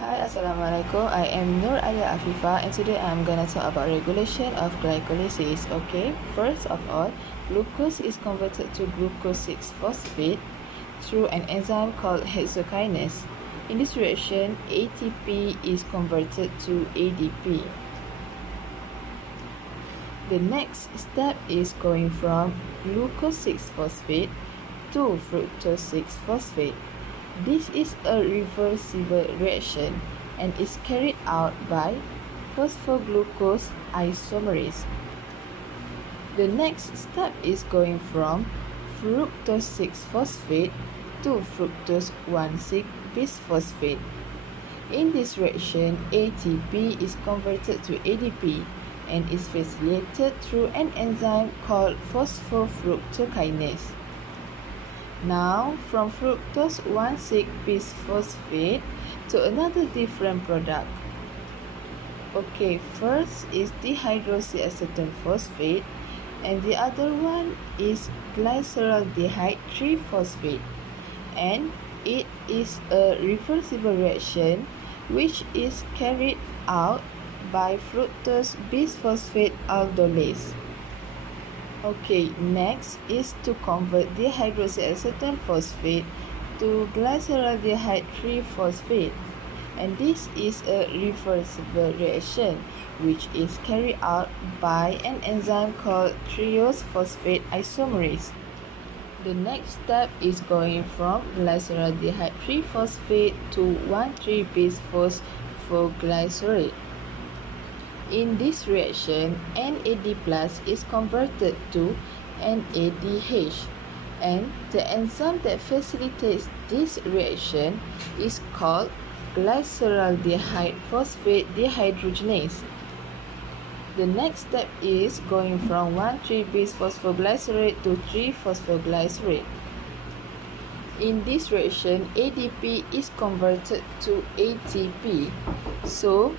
Hi, Assalamualaikum. I am Nur Alia Afifa and today I am gonna talk about regulation of glycolysis. Okay, first of all, glucose is converted to glucose 6-phosphate through an enzyme called hexokinase. In this reaction, ATP is converted to ADP. The next step is going from glucose 6-phosphate to fructose 6-phosphate. This is a reversible reaction and is carried out by phosphoglucose isomerase. The next step is going from fructose 6-phosphate to fructose 1,6-bisphosphate. In this reaction, ATP is converted to ADP and is facilitated through an enzyme called phosphofructokinase. Now, from fructose 1,6-bisphosphate to another different product. Okay, first is dihydroxyacetone phosphate and the other one is glyceraldehyde 3-phosphate, and it is a reversible reaction which is carried out by fructose bisphosphate aldolase. Okay, next is to convert dihydroxyacetone phosphate to glyceraldehyde 3-phosphate, and this is a reversible reaction which is carried out by an enzyme called triose phosphate isomerase. The next step is going from glyceraldehyde 3-phosphate to 1,3-bisphosphoglycerate. In this reaction, NAD+ is converted to NADH, and the enzyme that facilitates this reaction is called glyceraldehyde phosphate dehydrogenase. The next step is going from 1,3-bisphosphoglycerate to 3-phosphoglycerate. In this reaction, ADP is converted to ATP. So,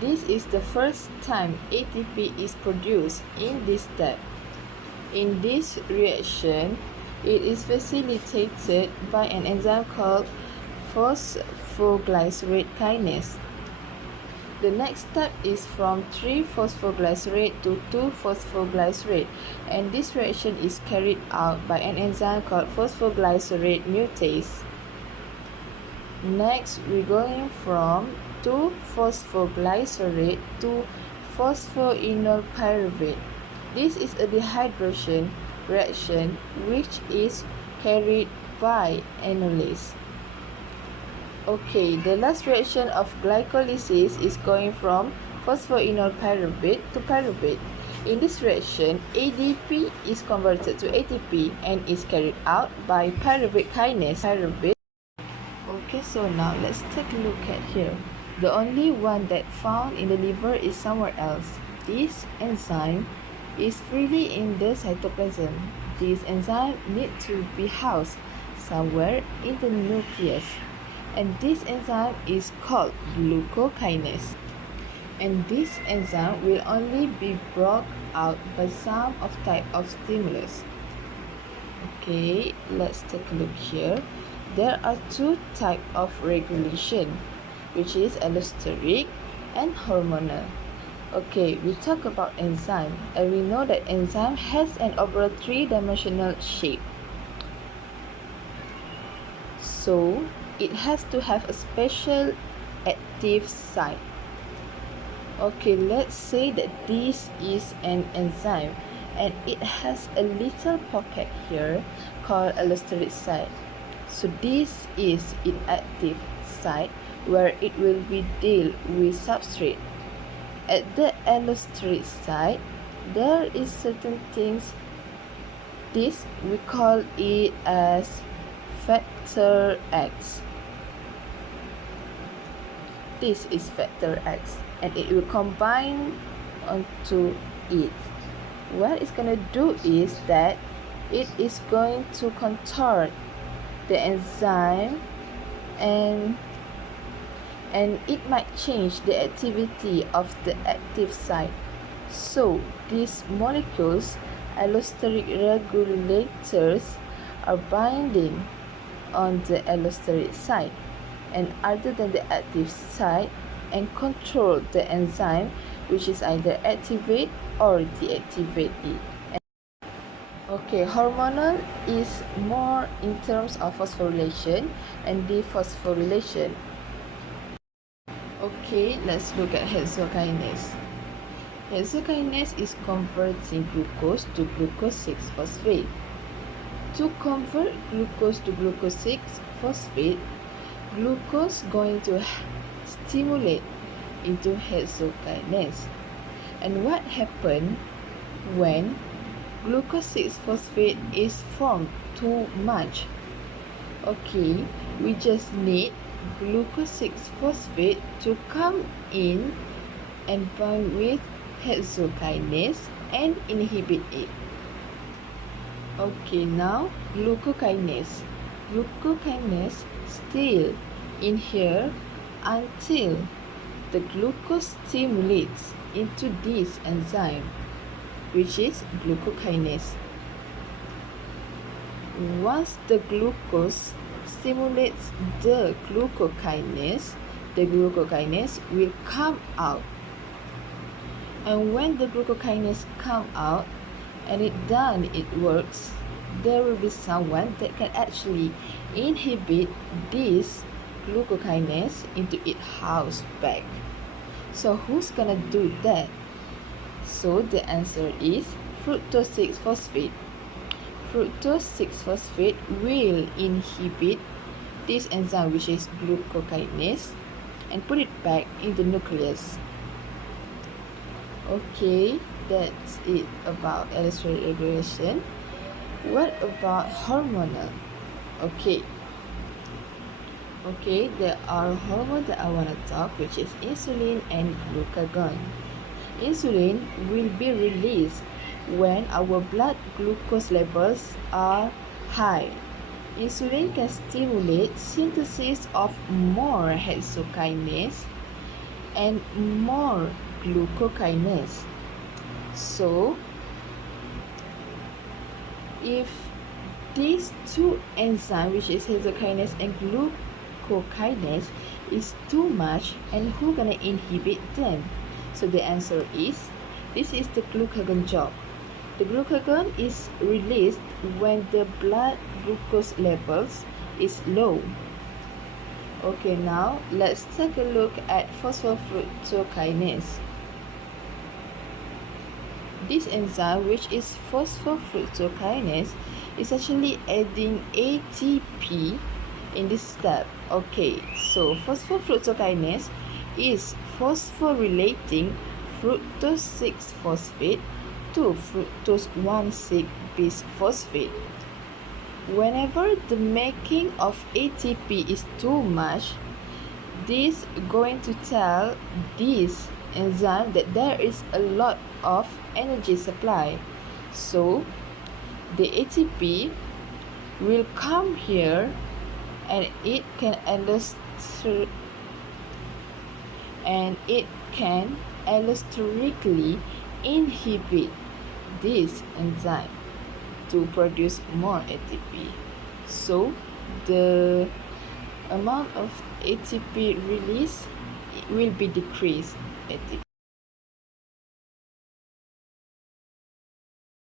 this is the first time ATP is produced in this step. In this reaction, it is facilitated by an enzyme called phosphoglycerate kinase. The next step is from 3-phosphoglycerate to 2-phosphoglycerate, and this reaction is carried out by an enzyme called phosphoglycerate mutase. Next, we're going from 2-phosphoglycerate to phosphoenolpyruvate. This is a dehydration reaction which is carried by enolase. Okay, the last reaction of glycolysis is going from phosphoenolpyruvate to pyruvate. In this reaction, ADP is converted to ATP and is carried out by pyruvate kinase. Okay, so now let's take a look at here. The only one that found in the liver is somewhere else. This enzyme is freely in the cytoplasm. This enzyme needs to be housed somewhere in the nucleus, and this enzyme is called glucokinase. And this enzyme will only be brought out by some type of stimulus. Okay, let's take a look here. There are two types of regulation, which is allosteric and hormonal. Okay, we talk about enzyme, and we know that enzyme has an overall three-dimensional shape. So, it has to have a special active site. Okay, let's say that this is an enzyme, and it has a little pocket here called allosteric site. So this is its active site where it will be deal with substrate. At the allosteric site, there is certain things. This we call it as factor X. This is factor X, and it will combine onto it. What it's going to do is that it is going to control the enzyme, and it might change the activity of the active site. So these molecules, allosteric regulators, are binding on the allosteric site. and other than the active site and control the enzyme which is either activate or deactivate it. Okay, hormonal is more in terms of phosphorylation and dephosphorylation. Okay, let's look at hexokinase. Hexokinase is converting glucose to glucose 6-phosphate. To convert glucose to glucose 6-phosphate, glucose going to stimulate into hexokinase. And what happens when glucose 6-phosphate is formed too much? Okay, we just need glucose 6-phosphate to come in and bind with hexokinase and inhibit it. Okay, now glucokinase. Glucokinase still in here until the glucose stimulates into this enzyme, which is glucokinase. Once the glucose stimulates the glucokinase will come out. And when the glucokinase come out and it works, there will be someone that can actually inhibit this glucokinase into its house back. So who's gonna do that? So the answer is fructose 6-phosphate. Fructose 6-phosphate will inhibit this enzyme, which is glucokinase, and put it back in the nucleus. Okay, that's it about allosteric regulation. What about hormonal? Okay, there are hormones that I want to talk, which is insulin and glucagon. Insulin will be released when our blood glucose levels are high. Insulin can stimulate synthesis of more hexokinase and more glucokinase. So, if these two enzymes, which is hexokinase and glucokinase, is too much, and who gonna inhibit them? So the answer is, this is the glucagon job. The glucagon is released when the blood glucose levels is low. Okay, now let's take a look at phosphofructokinase. This enzyme, which is phosphofructokinase, is actually adding ATP in this step. Okay, so phosphofructokinase is phosphorylating fructose 6-phosphate to fructose 1,6-bisphosphate. Whenever the making of ATP is too much, this is going to tell this enzyme that there is a lot of energy supply. So the ATP will come here and it can allosterically inhibit this enzyme to produce more ATP. So the amount of ATP release will be decreased. ATP.